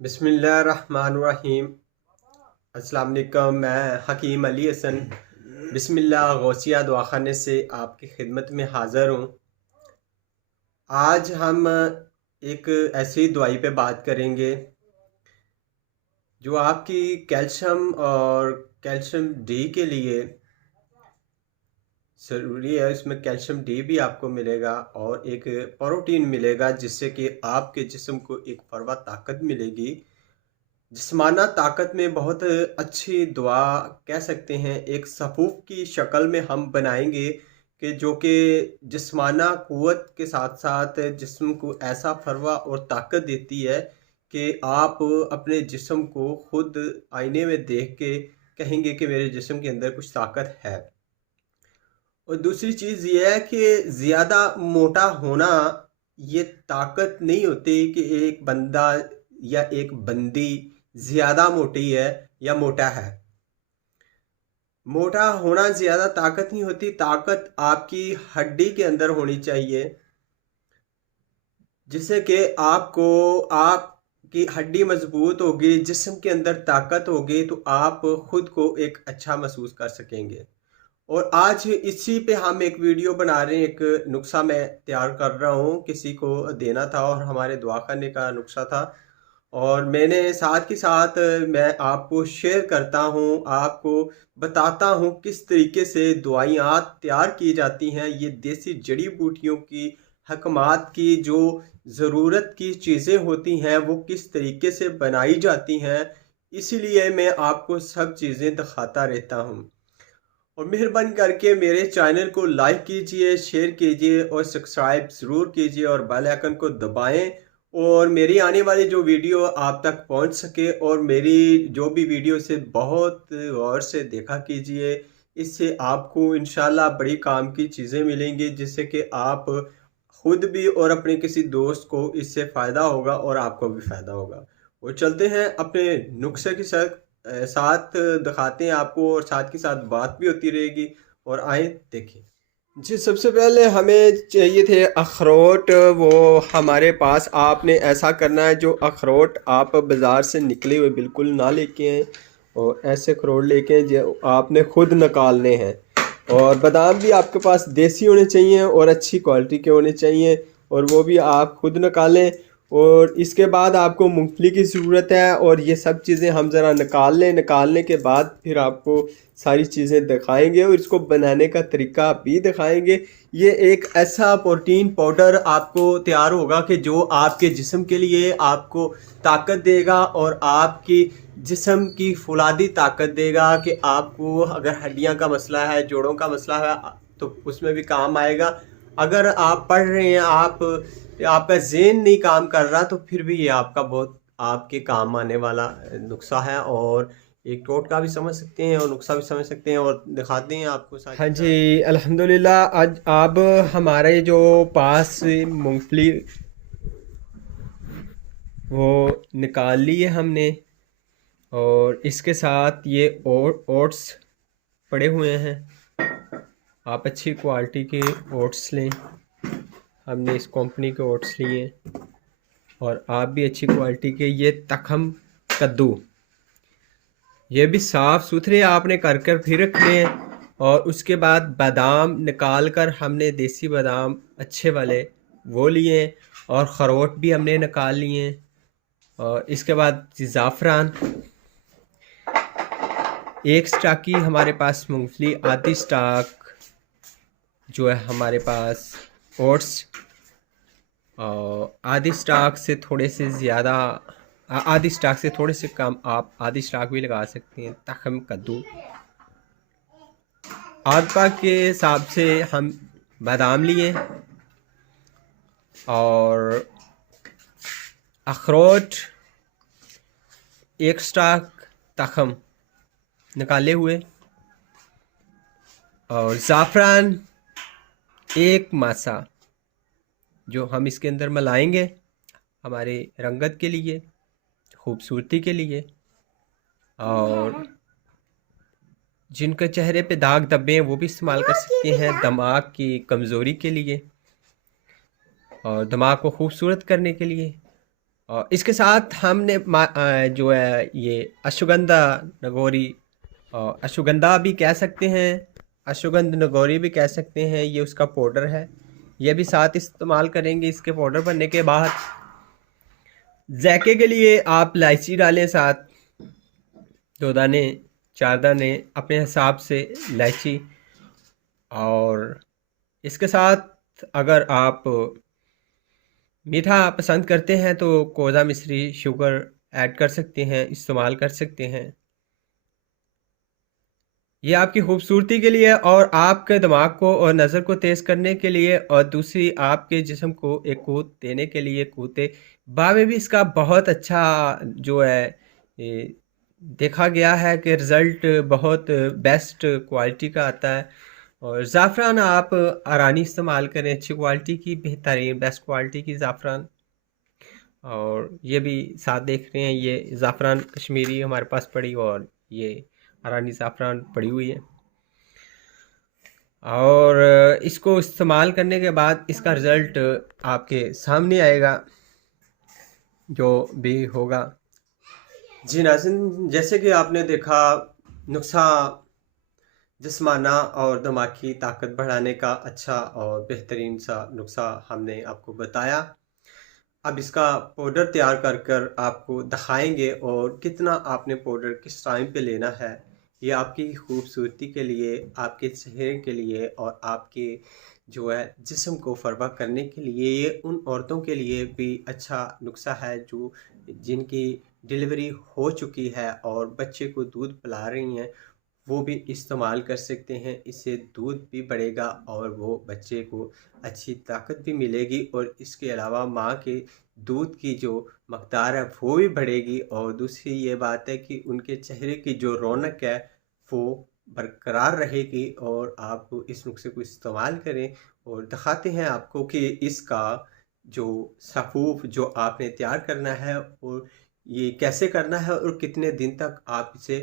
बिस्मिल्लाहिर्रहमानिर्रहीम। अस्सलाम वालेकुम। मैं हकीम अली हसन बिस्मिल्लाह गौसिया दवाखाने से आपकी खिदमत में हाज़िर हूँ। आज हम एक ऐसी दवाई पे बात करेंगे जो आपकी कैल्शियम और कैल्शियम डी के लिए ज़रूरी है। इसमें कैल्शियम डी भी आपको मिलेगा और एक प्रोटीन मिलेगा जिससे कि आपके जिस्म को एक फरवा ताकत मिलेगी। जिस्माना ताकत में बहुत अच्छी दुआ कह सकते हैं, एक सफ़ूफ की शक्ल में हम बनाएंगे कि जो कि जिस्माना क़ुव्वत के साथ साथ जिस्म को ऐसा फरवा और ताकत देती है कि आप अपने जिस्म को खुद आईने में देख के कहेंगे कि मेरे जिस्म के अंदर कुछ ताकत है। और दूसरी चीज़ ये है कि ज़्यादा मोटा होना ये ताकत नहीं होती कि एक बंदा या एक बंदी ज़्यादा मोटी है या मोटा है। मोटा होना ज़्यादा ताकत नहीं होती, ताकत आपकी हड्डी के अंदर होनी चाहिए जिससे कि आपकी हड्डी मजबूत होगी, जिस्म के अंदर ताकत होगी तो आप खुद को एक अच्छा महसूस कर सकेंगे। और आज इसी पे हम एक वीडियो बना रहे हैं। एक नुस्खा मैं तैयार कर रहा हूँ, किसी को देना था और हमारे दवाखाने का नुस्खा था और मैंने साथ के साथ मैं आपको शेयर करता हूँ, आपको बताता हूँ किस तरीके से दवाइयाँ तैयार की जाती हैं। ये देसी जड़ी बूटियों की हकमात की जो ज़रूरत की चीज़ें होती हैं वो किस तरीके से बनाई जाती हैं, इसीलिए मैं आपको सब चीज़ें दिखाता रहता हूँ। और मेहरबानी करके मेरे चैनल को लाइक कीजिए, शेयर कीजिए और सब्सक्राइब ज़रूर कीजिए और बेल आइकन को दबाएं और मेरी आने वाली जो वीडियो आप तक पहुंच सके। और मेरी जो भी वीडियो से बहुत गौर से देखा कीजिए, इससे आपको इंशाल्लाह बड़ी काम की चीज़ें मिलेंगी जिससे कि आप खुद भी और अपने किसी दोस्त को इससे फ़ायदा होगा और आपको भी फ़ायदा होगा। और चलते हैं अपने नुस्खे के साथ दिखाते हैं आपको और साथ के साथ बात भी होती रहेगी। और आए देखें जी। सबसे पहले हमें चाहिए थे अखरोट। वो हमारे पास आपने ऐसा करना है, जो अखरोट आप बाज़ार से निकले हुए बिल्कुल ना लेके आएँ और ऐसे अखरोट लेके जो आपने खुद निकालने हैं। और बादाम भी आपके पास देसी होने चाहिए और अच्छी क्वालिटी के होने चाहिए और वो भी आप खुद निकालें। और इसके बाद आपको मूंगफली की ज़रूरत है और ये सब चीज़ें हम ज़रा निकाल लें। निकालने के बाद फिर आपको सारी चीज़ें दिखाएंगे और इसको बनाने का तरीका भी दिखाएंगे। ये एक ऐसा प्रोटीन पाउडर आपको तैयार होगा कि जो आपके जिस्म के लिए आपको ताकत देगा और आपकी जिस्म की फुलादी ताकत देगा कि आपको अगर हड्डियां का मसला है, जोड़ों का मसला है तो उसमें भी काम आएगा। अगर आप पढ़ रहे हैं, आपका ज़हन नहीं काम कर रहा तो फिर भी ये आपका बहुत आपके काम आने वाला नुस्खा है। और एक टोटका भी समझ सकते हैं और नुस्खा भी समझ सकते हैं और दिखाते हैं आपको साथ। हाँ जी, अल्हम्दुलिल्लाह। आज अब हमारे जो पास मूंगफली वो निकाल ली है हमने और इसके साथ ये ओट्स पड़े हुए हैं। आप अच्छी क्वालिटी के ओट्स लें, हमने इस कंपनी के ओट्स लिए और आप भी अच्छी क्वालिटी के। ये तखम कद्दू, ये भी साफ़ सुथरे आपने कर फिर रखने हैं। और उसके बाद बादाम निकाल कर हमने देसी बादाम अच्छे वाले वो लिए और खरोट भी हमने निकाल लिए। और इसके बाद ज़ाफ़रान, एक स्टाक की हमारे पास मूंगफली, आधी स्टाक जो है हमारे पास ओट्स, और आधी स्टाक से थोड़े से ज़्यादा, आधी स्टाक से थोड़े से कम आप आधी स्टाक भी लगा सकते हैं तखम कद्दू। आटा के हिसाब से हम बादाम लिए और अखरोट एक स्टाक तखम निकाले हुए और ज़ाफ़रान एक मासा जो हम इसके अंदर मिलाएंगे हमारे रंगत के लिए, खूबसूरती के लिए। और जिनके चेहरे पे दाग धब्बे हैं वो भी इस्तेमाल कर सकते हैं दिमाग की कमज़ोरी के लिए और दिमाग को खूबसूरत करने के लिए। और इसके साथ हमने जो है ये अश्वगंधा नगोरी, और अश्वगंधा भी कह सकते हैं, अश्वगंध नगोरी भी कह सकते हैं, ये उसका पाउडर है, ये भी साथ इस्तेमाल करेंगे। इसके पाउडर बनने के बाद जायके के लिए आप इलायची डालें, साथ 2 दाने 4 दाने अपने हिसाब से इलायची। और इसके साथ अगर आप मीठा पसंद करते हैं तो कोज़ा मिश्री शुगर ऐड कर सकते हैं, इस्तेमाल कर सकते हैं। ये आपकी खूबसूरती के लिए और आपके दिमाग को और नज़र को तेज़ करने के लिए, और दूसरी आपके जिस्म को एक क़ुव्वत देने के लिए, क़ुव्वत बाह में भी इसका बहुत अच्छा जो है ये देखा गया है कि रिज़ल्ट बहुत बेस्ट क्वालिटी का आता है। और ज़ाफ़रान आप अरानी इस्तेमाल करें, अच्छी क्वालिटी की, बेहतरीन बेस्ट क्वालिटी की ज़ाफ़रान। और ये भी साथ देख रहे हैं, ये ज़ाफ़रान कश्मीरी हमारे पास पड़ी और ये अरानी ज़ाफ़रान पड़ी हुई है। और इसको इस्तेमाल करने के बाद इसका रिज़ल्ट आपके सामने आएगा जो भी होगा। जी नाज़रीन, जैसे कि आपने देखा, नुस्खा जिस्माना और दिमागी ताकत बढ़ाने का अच्छा और बेहतरीन सा नुस्खा हमने आपको बताया। अब इसका पाउडर तैयार कर कर आपको दिखाएंगे, और कितना आपने पाउडर किस टाइम पे लेना है। ये आपकी खूबसूरती के लिए, आपके चेहरे के लिए और आपके जो है जिस्म को फरवा करने के लिए, ये उन औरतों के लिए भी अच्छा नुस्खा है जो जिनकी डिलीवरी हो चुकी है और बच्चे को दूध पिला रही हैं, वो भी इस्तेमाल कर सकते हैं। इससे दूध भी बढ़ेगा और वो बच्चे को अच्छी ताकत भी मिलेगी, और इसके अलावा माँ के दूध की जो मकदार है वो भी बढ़ेगी। और दूसरी ये बात है कि उनके चेहरे की जो रौनक है वो बरकरार रहेगी। और आप इस नुस्खे को इस्तेमाल करें, और दिखाते हैं आपको कि इसका जो सफ़ूफ जो आपने तैयार करना है और ये कैसे करना है, और कितने दिन तक आप इसे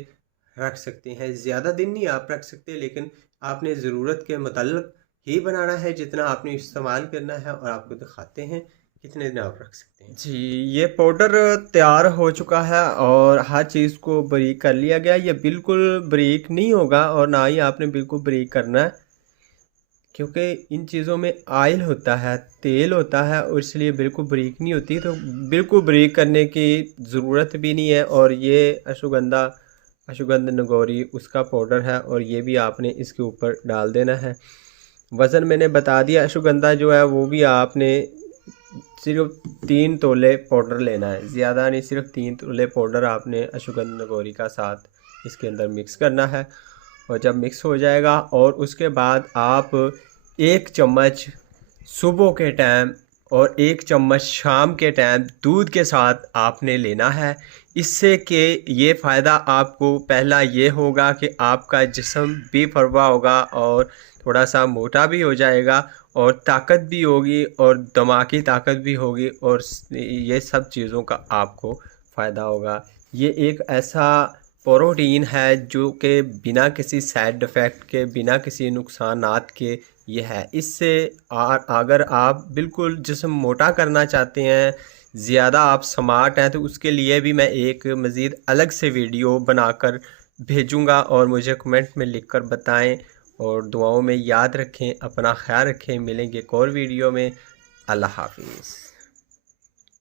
रख सकते हैं। ज़्यादा दिन नहीं आप रख सकते, लेकिन आपने ज़रूरत के मुताबिक ही बनाना है जितना आपने इस्तेमाल करना है, और आपको दिखाते हैं कितने दिन आप रख सकते हैं। जी, ये पाउडर तैयार हो चुका है और हर चीज़ को बारीक कर लिया गया। ये बिल्कुल बारीक नहीं होगा और ना ही आपने बिल्कुल बारीक करना है, क्योंकि इन चीज़ों में ऑयल होता है, तेल होता है, और इसलिए बिल्कुल बारीक नहीं होती। तो बिल्कुल बारीक करने की ज़रूरत भी नहीं है। और ये अश्वगंध नगोरी उसका पाउडर है, और ये भी आपने इसके ऊपर डाल देना है। वज़न मैंने बता दिया। अश्वगंधा जो है वो भी आपने सिर्फ 3 तोले पाउडर लेना है, ज़्यादा नहीं, सिर्फ 3 तोले पाउडर आपने अश्वगंध नगोरी का साथ इसके अंदर मिक्स करना है। और जब मिक्स हो जाएगा, और उसके बाद आप 1 चम्मच सुबह के टाइम और 1 चम्मच शाम के टाइम दूध के साथ आपने लेना है। इससे कि ये फ़ायदा आपको पहला ये होगा कि आपका जिस्म भी फरवा होगा और थोड़ा सा मोटा भी हो जाएगा, और ताकत भी होगी और दिमागी ताकत भी होगी, और ये सब चीज़ों का आपको फ़ायदा होगा। ये एक ऐसा प्रोटीन है जो कि बिना किसी साइड इफ़ेक्ट के, बिना किसी नुकसानात के ये है। इससे अगर आप बिल्कुल जिस्म मोटा करना चाहते हैं, ज़्यादा आप स्मार्ट हैं, तो उसके लिए भी मैं एक मज़ीद अलग से वीडियो बनाकर भेजूँगा, और मुझे कमेंट में लिखकर बताएं। और दुआओं में याद रखें, अपना ख्याल रखें। मिलेंगे एक और वीडियो में। अल्लाह हाफ़िज़।